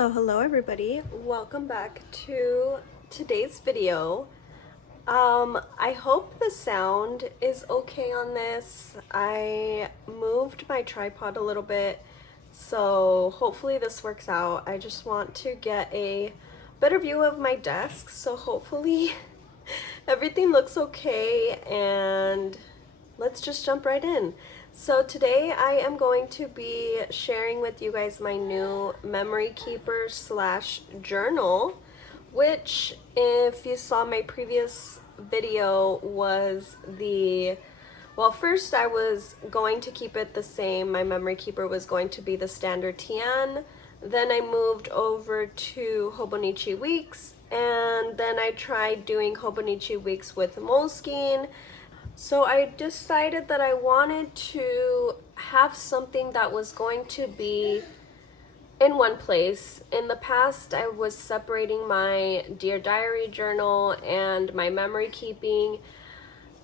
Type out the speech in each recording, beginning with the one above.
Hello everybody. Welcome back to today's video. I hope the sound is okay on this. I moved my tripod a little bit, so hopefully this works out. I just want to get a better view of my desk, so hopefully everything looks okay, and let's just jump right in. So today I am going to be sharing with you guys my new memory keeper slash journal, which if you saw my previous video was well, first I was going to keep it the same. My memory keeper was going to be the standard TN. Then I moved over to Hobonichi Weeks, and then I tried doing Hobonichi Weeks with Moleskine. So I decided that I wanted to have something that was going to be in one place. In the past, I was separating my Dear Diary journal and my memory keeping,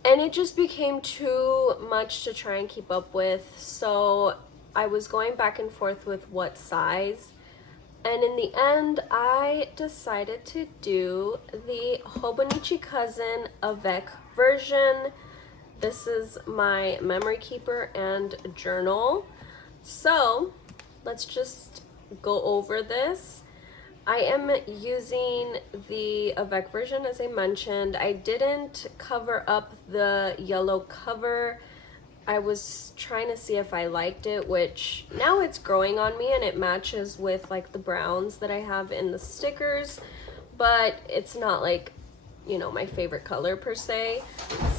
and it just became too much to try and keep up with. So I was going back and forth with what size. And in the end, I decided to do the Hobonichi Cousin Avec version. This is my memory keeper and journal. So let's just go over this. I am using the Avec version, as I mentioned. I didn't cover up the yellow cover. I was trying to see if I liked it, which now it's growing on me and it matches with like the browns that I have in the stickers, but it's not like, you know, my favorite color per se.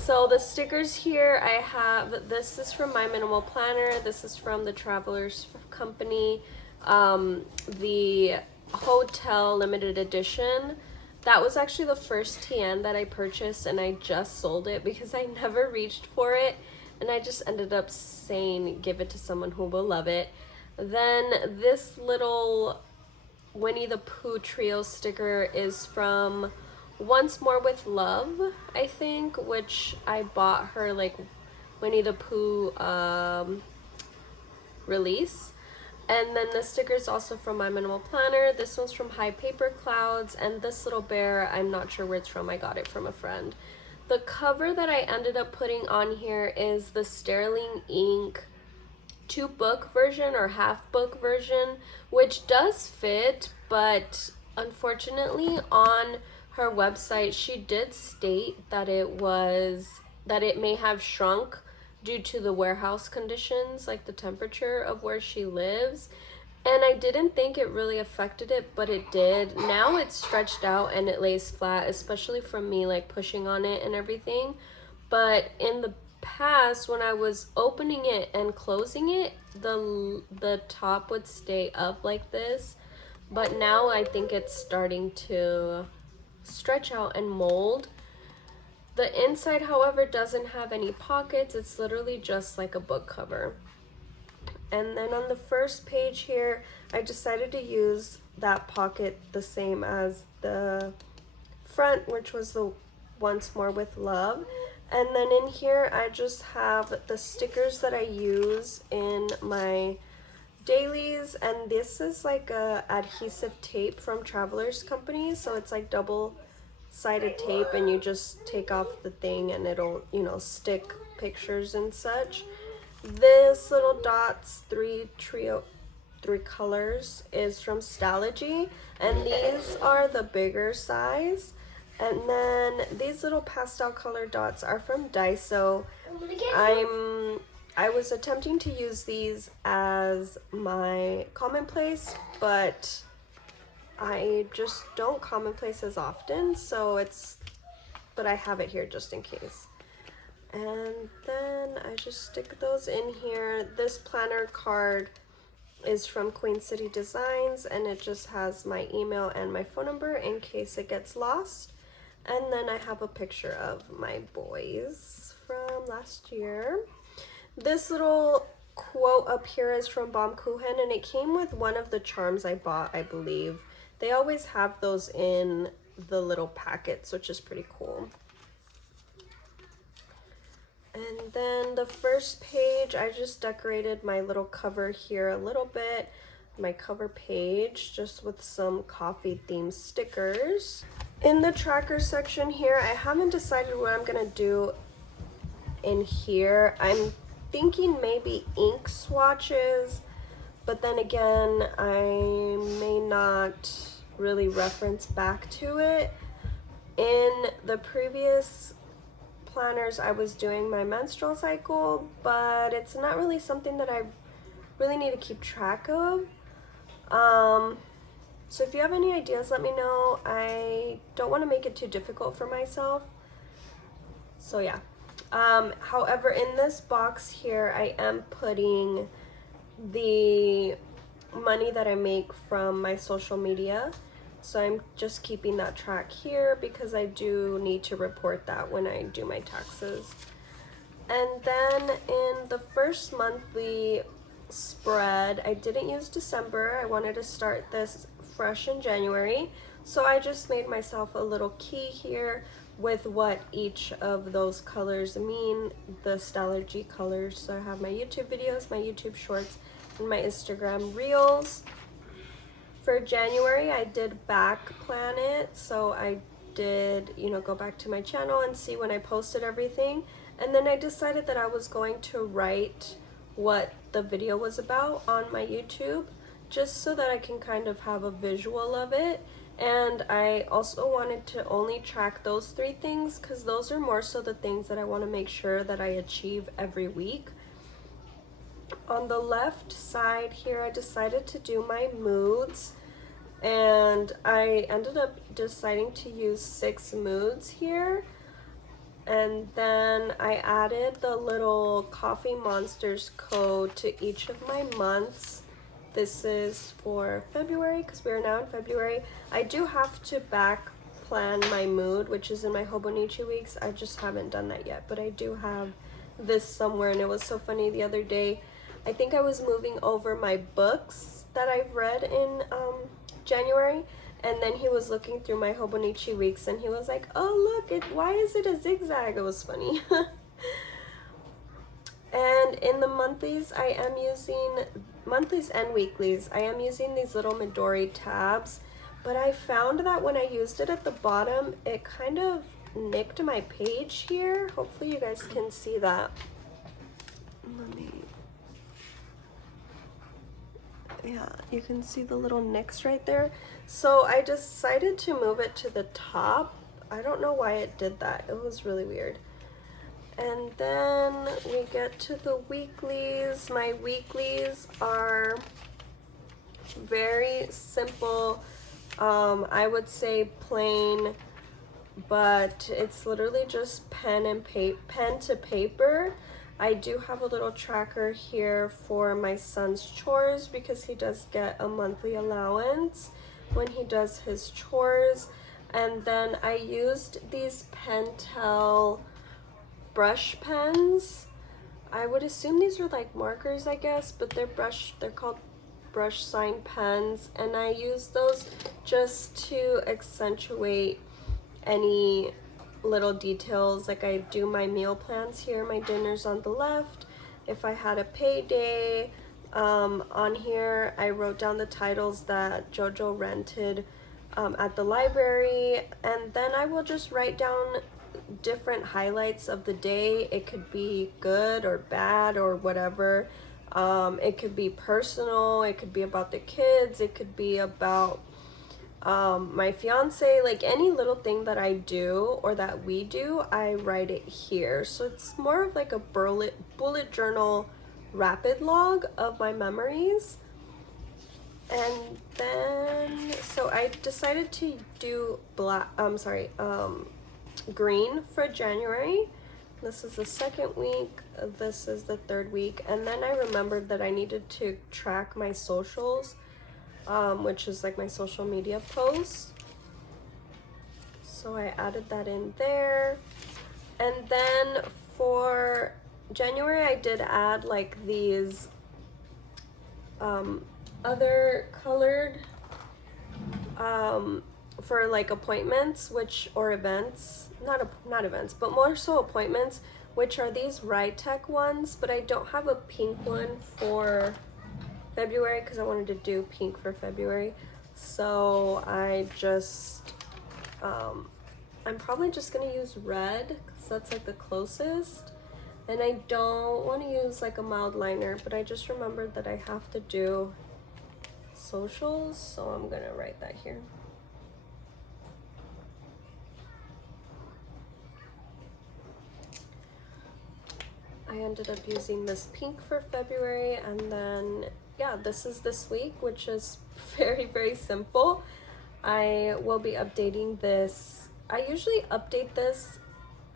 So the stickers here I have, this is from My Minimal Planner, this is from the Travelers Company, the Hotel Limited Edition. That was actually the first TN that I purchased, and I just sold it because I never reached for it, and I just ended up saying give it to someone who will love it. Then this little Winnie the Pooh trio sticker is from Once More with Love, I think, which I bought her like Winnie the Pooh release. And then the sticker is also from My Minimal Planner. This one's from High Paper Clouds, and this little bear, I'm not sure where it's from. I got it from a friend. The cover that I ended up putting on here is the Sterling Ink 2-book version or half-book version, which does fit, but unfortunately on her website she did state that it may have shrunk due to the warehouse conditions, like the temperature of where she lives. And I didn't think it really affected it, but it did. Now it's stretched out and it lays flat, especially from me like pushing on it and everything. But in the past, when I was opening it and closing it, the top would stay up like this. But now I think it's starting to stretch out and mold. The inside, however, doesn't have any pockets. It's literally just like a book cover. And then on the first page here, I decided to use that pocket the same as the front, which was the Once More with Love. And then in here, I just have the stickers that I use in my dailies, and this is like a adhesive tape from Travelers Company, so it's like double-sided tape, and you just take off the thing and it'll, you know, stick pictures and such. This little dots three colors is from Stalogy, and these are the bigger size. And then these little pastel color dots are from Daiso. I was attempting to use these as my commonplace, but I just don't commonplace as often, but I have it here just in case. And then I just stick those in here. This planner card is from Queen City Designs, and it just has my email and my phone number in case it gets lost. And then I have a picture of my boys from last year. This little quote up here is from Baumkuchen, and it came with one of the charms I bought, I believe. They always have those in the little packets, which is pretty cool. And then the first page, I just decorated my little cover here a little bit. my cover page just with some coffee themed stickers. In the tracker section here, I haven't decided what I'm gonna do in here. I'm thinking maybe ink swatches, but then again, I may not really reference back to it. In the previous planners, I was doing my menstrual cycle, but it's not really something that I really need to keep track of. So if you have any ideas, let me know. I don't want to make it too difficult for myself. So yeah. However, in this box here, I am putting the money that I make from my social media. So I'm just keeping that track here because I do need to report that when I do my taxes. And then in the first monthly spread, I didn't use December. I wanted to start this fresh in January. So I just made myself a little key here with what each of those colors mean, the Stylergy colors. So I have my YouTube videos, my YouTube shorts, and my Instagram reels. For January, I did back plan it. So I did, go back to my channel and see when I posted everything. And then I decided that I was going to write what the video was about on my YouTube, just so that I can kind of have a visual of it. And I also wanted to only track those 3 things because those are more so the things that I want to make sure that I achieve every week. On the left side here, I decided to do my moods, and I ended up deciding to use 6 moods here. And then I added the little Coffee Monsters code to each of my months. This is for February because we are now in February. I do have to back plan my mood, which is in my Hobonichi weeks. I just haven't done that yet, but I do have this somewhere. And it was so funny the other day. I think I was moving over my books that I've read in January, and then he was looking through my Hobonichi weeks and he was like, oh look, why is it a zigzag? It was funny. And in the monthlies, I am using, monthlies and weeklies, I am using these little Midori tabs, but I found that when I used it at the bottom, it kind of nicked my page here. Hopefully you guys can see that. Let me, yeah, you can see the little nicks right there. So I decided to move it to the top. I don't know why it did that. It was really weird. And then we get to the weeklies. My weeklies are very simple. I would say plain, but it's literally just pen to paper. I do have a little tracker here for my son's chores because he does get a monthly allowance when he does his chores. And then I used these Pentel brush pens. I would assume these are like markers, I guess, but they're called brush sign pens, and I use those just to accentuate any little details. Like I do my meal plans here, my dinner's on the left. If I had a payday, on here I wrote down the titles that Jojo rented at the library, and then I will just write down different highlights of the day. It could be good or bad or whatever. It could be personal, it could be about the kids, it could be about my fiance, like any little thing that I do or that we do, I write it here. So it's more of like a bullet journal rapid log of my memories. And then, so I decided to do green for January. This is the 2nd week, this is the 3rd week, and then I remembered that I needed to track my socials, which is like my social media posts. So I added that in there. And then for January, I did add like these other colored for like appointments, or events, not events, but more so appointments, which are these Ride Tech ones, but I don't have a pink one for February because I wanted to do pink for February. So I just, I'm probably just gonna use red because that's like the closest. And I don't want to use like a mild liner, but I just remembered that I have to do socials, so I'm gonna write that here. I ended up using this pink for February, and then yeah, this is this week, which is very simple. I will be updating this. I usually update this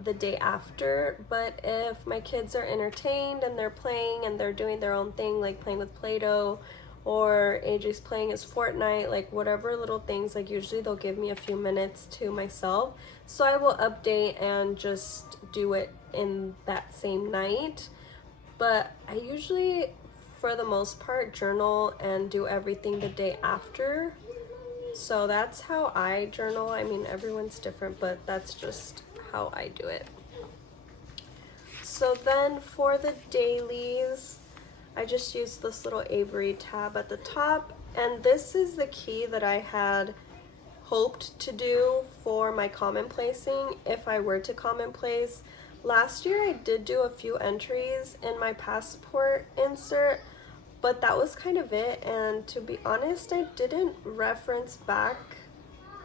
the day after, but if my kids are entertained and they're playing and they're doing their own thing, like playing with Play-Doh, or AJ's playing his Fortnite, like whatever little things, like usually they'll give me a few minutes to myself, so I will update and just do it in that same night. But I usually, for the most part, journal and do everything the day after. So that's how I journal. I mean, everyone's different, but that's just how I do it. So then for the dailies, I just used this little Avery tab at the top, and this is the key that I had hoped to do for my commonplacing if I were to commonplace. Last year I did do a few entries in my passport insert, but that was kind of it, and to be honest, I didn't reference back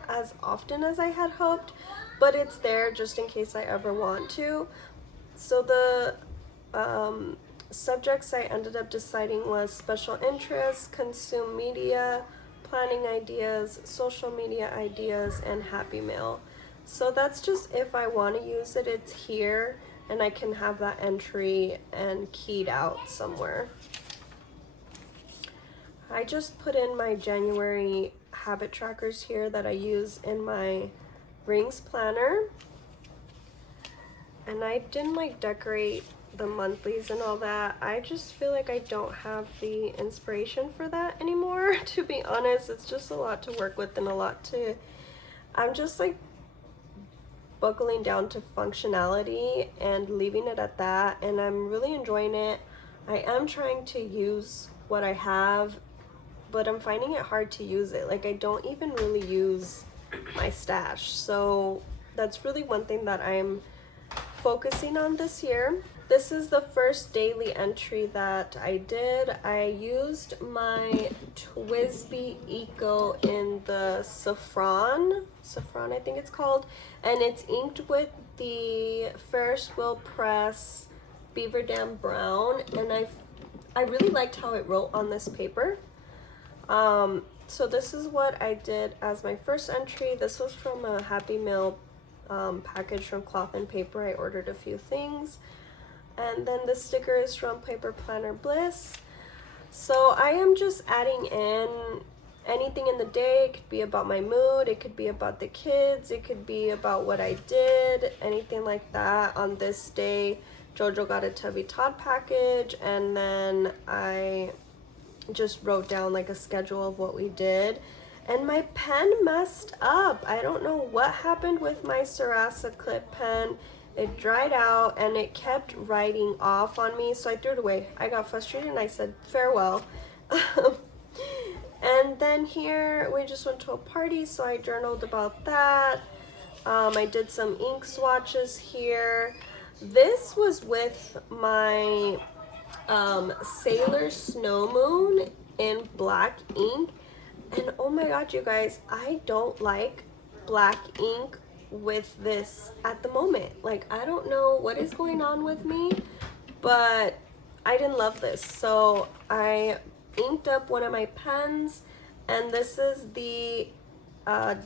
as often as I had hoped, but it's there just in case I ever want to. So the subjects I ended up deciding was special interests, consume media, planning ideas, social media ideas, and happy mail. So that's just if I want to use it, it's here, and I can have that entry and keyed out somewhere. I just put in my January habit trackers here that I use in my rings planner, and I didn't like decorate the monthlies and all that. I just feel like I don't have the inspiration for that anymore, to be honest. It's just a lot to work with and a lot to, I'm just like buckling down to functionality and leaving it at that, and I'm really enjoying it. I am trying to use what I have, but I'm finding it hard to use it. Like, I don't even really use my stash, so that's really one thing that I'm focusing on this year. This is the first daily entry that I did. I used my Twisby Eco in the saffron I think it's called, and it's inked with the Ferris Wheel Press Beaver Dam Brown, and I really liked how it wrote on this paper. So this is what I did as my first entry. This was from a Happy Mail package from Cloth and Paper. I ordered a few things, and then the sticker is from Paper Planner Bliss. So I am just adding in anything in the day. It could be about my mood, it could be about the kids, it could be about what I did, anything like that. On this day, Jojo got a Tubby Todd package, and then I just wrote down like a schedule of what we did. And my pen messed up. I don't know what happened with my Sarasa clip pen. It dried out and it kept writing off on me, so I threw it away. I got frustrated and I said farewell. And then here we just went to a party, so I journaled about that. I did some ink swatches here. This was with my Sailor Snow Moon in black ink, and oh my god, you guys, I don't like black ink with this at the moment. Like, I don't know what is going on with me, but I didn't love this, so I inked up one of my pens, and this is the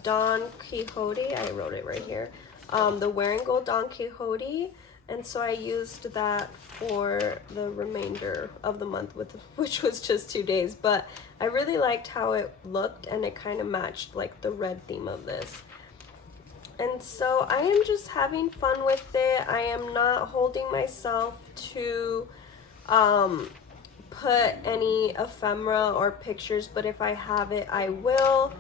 Don Quixote. I wrote it right here, the Wearing Gold Don Quixote. And so I used that for the remainder of the month, which was just 2 days. But I really liked how it looked, and it kind of matched like the red theme of this. And so I am just having fun with it. I am not holding myself to put any ephemera or pictures, but if I have it, I will.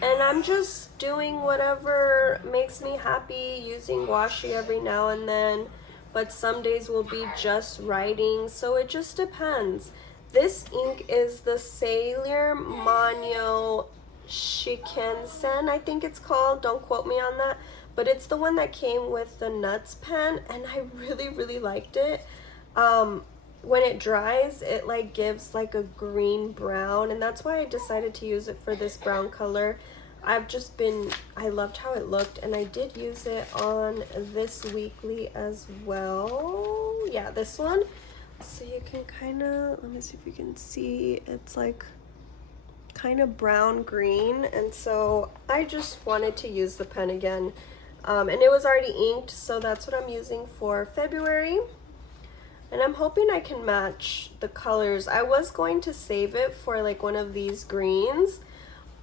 And I'm just doing whatever makes me happy, using washi every now and then, but some days will be just writing, so it just depends. This ink is the Sailor Manyo Shikansen, I think it's called. Don't quote me on that. But it's the one that came with the Nuts pen, and I really, really liked it. When it dries, it like gives like a green brown, and that's why I decided to use it for this brown color. I loved how it looked, and I did use it on this weekly as well. Yeah, this one. So you can kind of, let me see if you can see, it's like kind of brown green, and so I just wanted to use the pen again. And it was already inked, so that's what I'm using for February. And I'm hoping I can match the colors. I was going to save it for like one of these greens,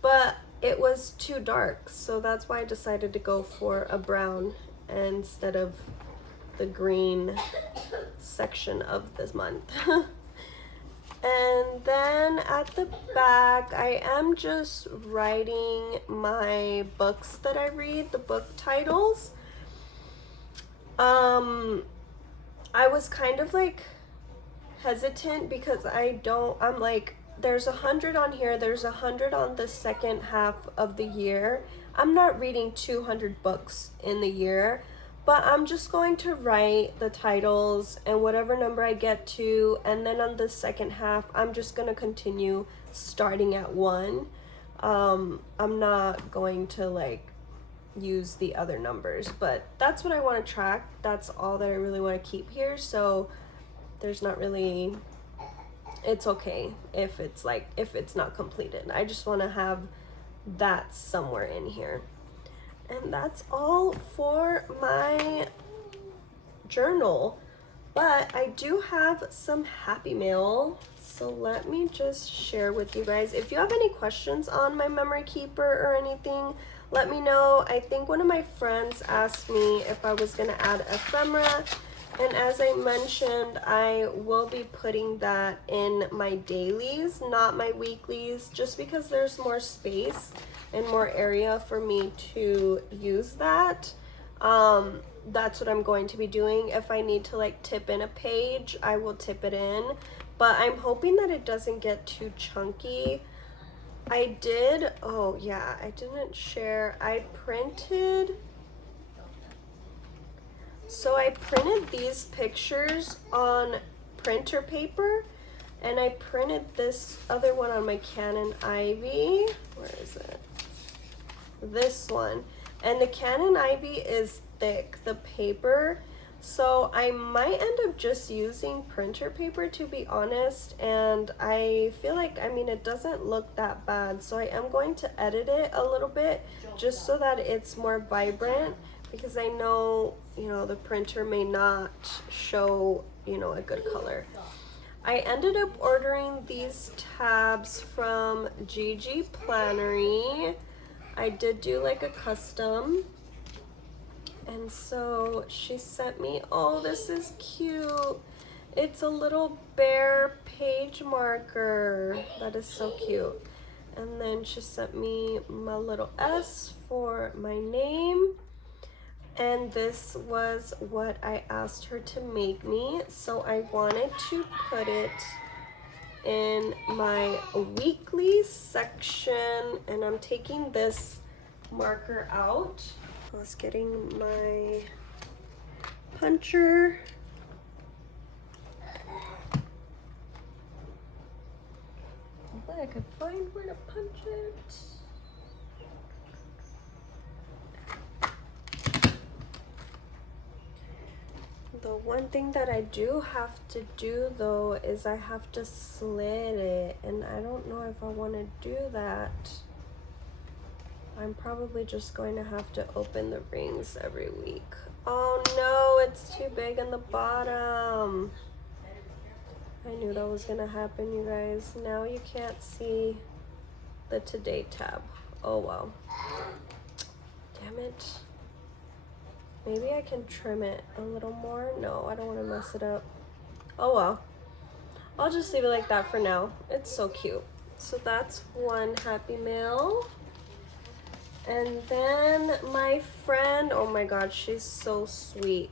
but it was too dark, so that's why I decided to go for a brown instead of the green section of this month. And then at the back, I am just writing my books that I read, the book titles. I was kind of like hesitant because I'm like, there's 100 on here, there's 100 on the second half of the year. I'm not reading 200 books in the year, but I'm just going to write the titles and whatever number I get to, and then on the second half, I'm just gonna continue starting at 1. I'm not going to like use the other numbers, but that's what I want to track. That's all that I really want to keep here, so there's not really, it's okay if it's not completed. I just want to have that somewhere in here. And that's all for my journal, but I do have some happy mail, so let me just share with you guys. If you have any questions on my memory keeper or anything, let me know. I think one of my friends asked me if I was going to add ephemera, and as I mentioned, I will be putting that in my dailies, not my weeklies, just because there's more space and more area for me to use that. That's what I'm going to be doing. If I need to like tip in a page, I will tip it in, but I'm hoping that it doesn't get too chunky. I didn't share, I printed these pictures on printer paper, and I printed this other one on my Canon Ivy. Where is it? This one. And the Canon Ivy is thick, the paper, so I might end up just using printer paper, to be honest, and I feel like, I mean, it doesn't look that bad, so I am going to edit it a little bit just so that it's more vibrant, because I know, you know, the printer may not show, you know, a good color. I ended up ordering these tabs from Gigi Plannery. I did do like a custom, and so she sent me, oh, this is cute. It's a little bear page marker. That is so cute. And then she sent me my little S for my name. And this was what I asked her to make me. So I wanted to put it in my weekly section, and I'm taking this marker out. I was getting my puncher. But I could find where to punch it. The one thing that I do have to do though is I have to slit it, and I don't know if I want to do that. I'm probably just going to have to open the rings every week. Oh no, it's too big in the bottom. I knew that was gonna happen, you guys. Now you can't see the today tab. Oh well. Damn it. Maybe I can trim it a little more. No, I don't want to mess it up. Oh well. I'll just leave it like that for now. It's so cute. So that's one happy mail. And then my friend, oh my god, she's so sweet.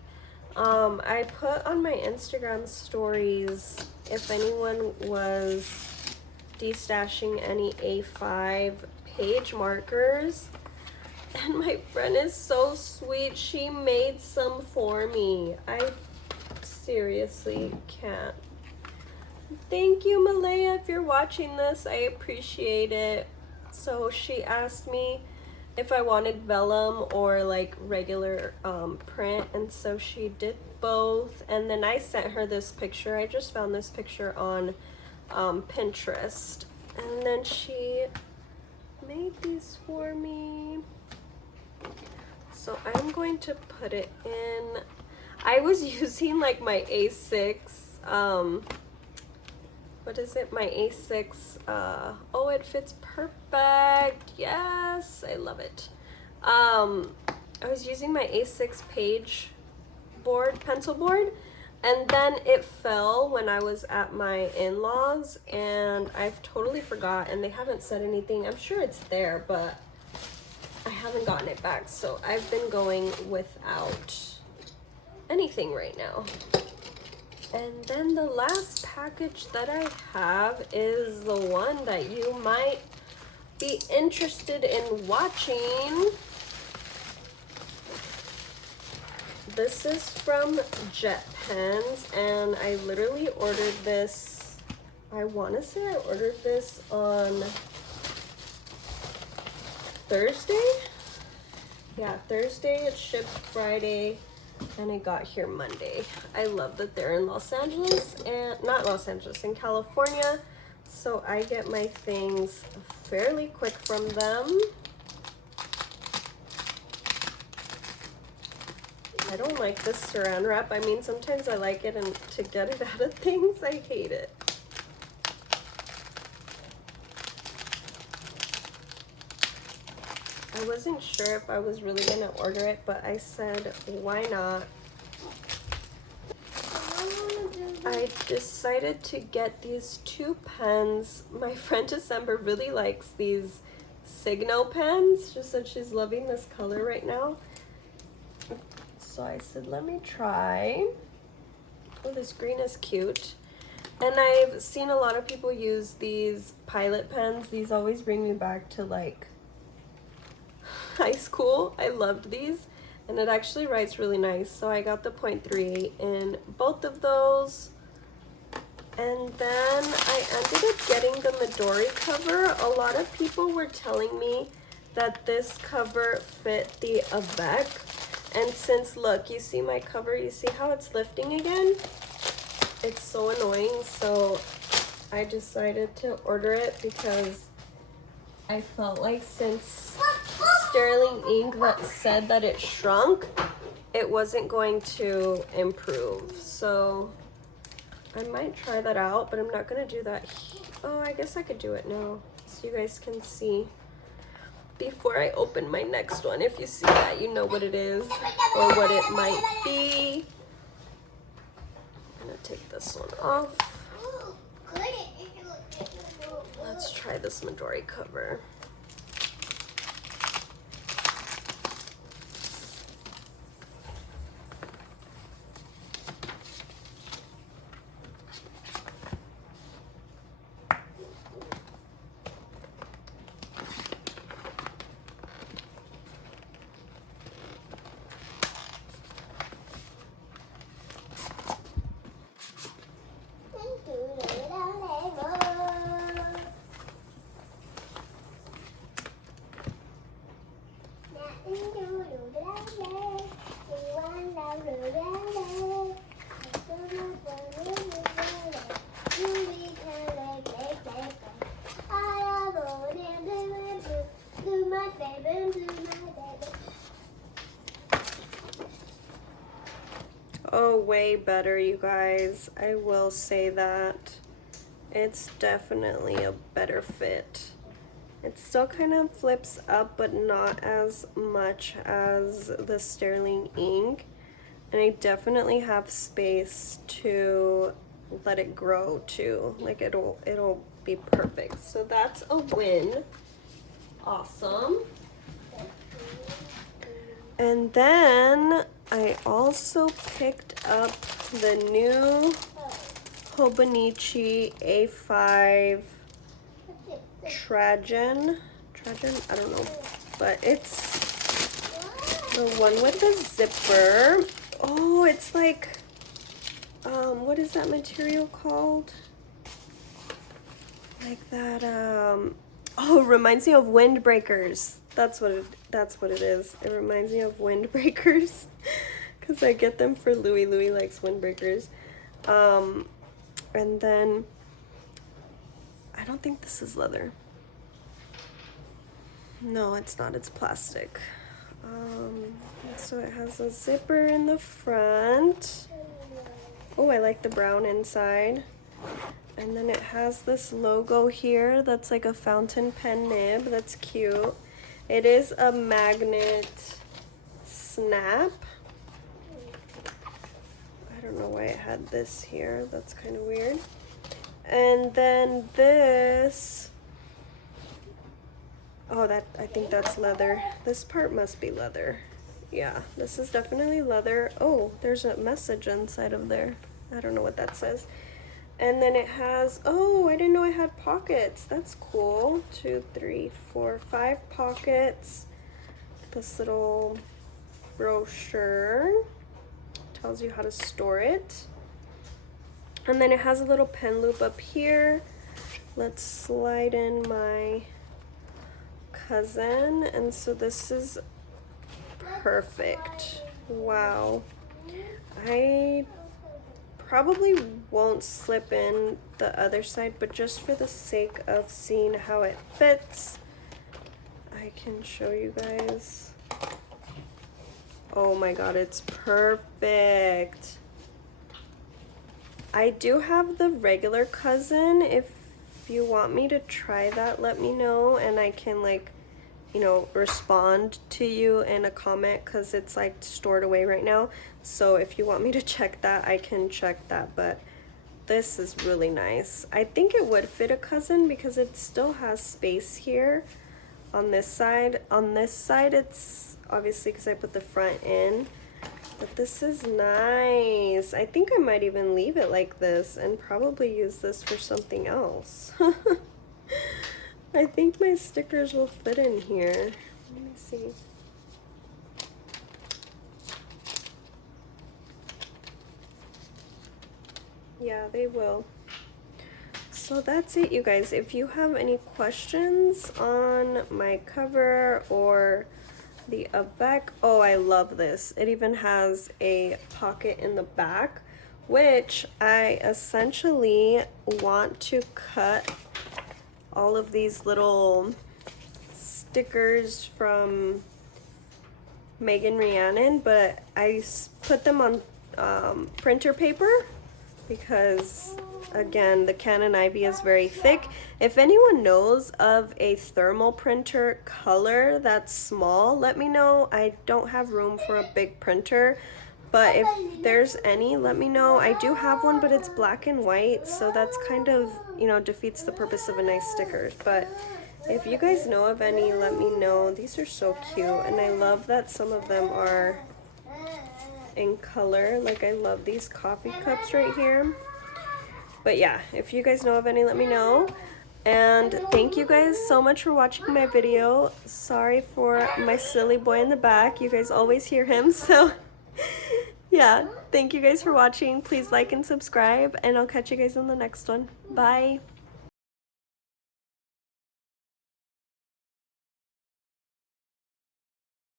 I put on my Instagram stories if anyone was destashing any A5 page markers. And my friend is so sweet. She made some for me. I seriously can't. Thank you, Malaya, if you're watching this. I appreciate it. So she asked me if I wanted vellum or like regular print, and so she did both. And then I sent her this picture. I just found this picture on Pinterest, and then she made these for me. So I'm going to put it in. I was using like my A6 what is it? My A6, oh, it fits perfect. Yes, I love it. I was using my A6 page board, pencil board, and then it fell when I was at my in-laws, and I've totally forgot, and they haven't said anything. I'm sure it's there, but I haven't gotten it back, so I've been going without anything right now. And then the last package that I have is the one that you might be interested in watching. This is from JetPens, and I literally ordered this, I want to say I ordered this on Thursday? Yeah, Thursday. It shipped Friday, and it got here Monday. I love that they're in Los Angeles, and not Los Angeles, in California, so I get my things fairly quick from them. I don't like this saran wrap. I mean, sometimes I like it, and to get it out of things, I hate it. I wasn't sure if I was really gonna order it, but I said, why not? I decided to get these two pens. My friend December really likes these Signo pens. She said she's loving this color right now. So I said, let me try. Oh, this green is cute. And I've seen a lot of people use these Pilot pens. These always bring me back to like high school. I loved these, and it actually writes really nice. So I got the 0.38 in both of those. And then I ended up getting the Midori cover. A lot of people were telling me that this cover fit the Avec. And since, look, you see my cover, you see how it's lifting again? It's so annoying, so I decided to order it because I felt like since Sterling ink that said that it shrunk, it wasn't going to improve. So I might try that out, but I'm not gonna do that. Oh, I guess I could do it now so you guys can see before I open my next one. If you see that, you know what it is or what it might be. I'm gonna take this one off. Let's try this Midori cover. Oh, way better, you guys. I will say that. It's definitely a better fit. It still kind of flips up, but not as much as the Sterling ink. And I definitely have space to let it grow too. Like it'll be perfect. So that's a win. Awesome. And then I also picked up the new Hobonichi A5 Tragen, I don't know, but it's the one with the zipper. Oh, it's like, what is that material called? Like that, oh, it reminds me of windbreakers. That's what it is. It reminds me of windbreakers because I get them for Louie. Louie likes windbreakers. And then I don't think this is leather. No, it's not. It's plastic. So it has a zipper in the front. Oh, I like the brown inside. And then it has this logo here that's like a fountain pen nib. That's cute. It is a magnet snap. I don't know why it had this here. That's kind of weird. And then this, oh, I think that's leather. This part must be leather. Yeah, this is definitely leather. Oh, there's a message inside of there. I don't know what that says. And then it has, oh, I didn't know it had pockets. That's cool. 2, 3, 4, 5 pockets. This little brochure tells you how to store it. And then it has a little pen loop up here. Let's slide in my cousin. And so this is perfect. Wow. I probably won't slip in the other side, but just for the sake of seeing how it fits, I can show you guys. Oh my god, it's perfect. I do have the regular cousin. If you want me to try that, let me know, and I can, like, you know, respond to you in a comment, because it's like stored away right now. So if you want me to check that, I can check that. But this is really nice. I think it would fit a cousin because it still has space here on this side. On this side, it's obviously because I put the front in. But this is nice. I think I might even leave it like this and probably use this for something else. I think my stickers will fit in here. Let me see. Yeah, they will. So that's it, you guys. If you have any questions on my cover or the back, oh, I love this. It even has a pocket in the back, which I essentially want to cut all of these little stickers from Megan Rhiannon, but I put them on printer paper because, again, the Canon Ivy is very thick. If anyone knows of a thermal printer color that's small, let me know. I don't have room for a big printer, but if there's any, let me know. I do have one, but it's black and white, so that's kind of, you know, defeats the purpose of a nice sticker. But if you guys know of any, let me know. These are so cute, and I love that some of them are in color. Like, I love these coffee cups right here. But yeah, if you guys know of any, let me know. And thank you guys so much for watching my video. Sorry for my silly boy in the back. You guys always hear him, so yeah, thank you guys for watching. Please like and subscribe, and I'll catch you guys in the next one. Bye.